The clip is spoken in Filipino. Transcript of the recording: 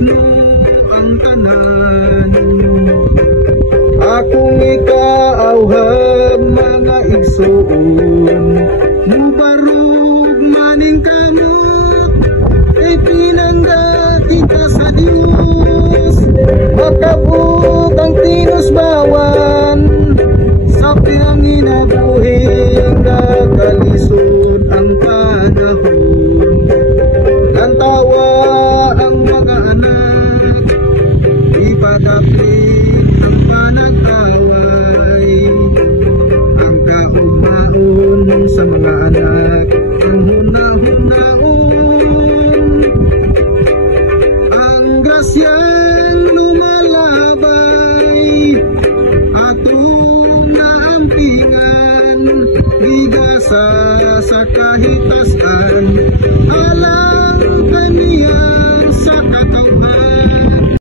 mo ang tanan. Akong ikaawhag mga igsoon, mubarog maning kamo, ay pinangga kita sa Dios. Makabuk ang tinusbawan, sa piyangin nabuhing nakalisod ang panahon. Nantawa ang mga anak, ipadapin ang panagtaway. Ang kaugmaon sa mga anak, ang hunahunahon. Ang grasyang lumalabay, atong naampingan, bigasa sa kahitasan, alam kaniyang sa katawhan.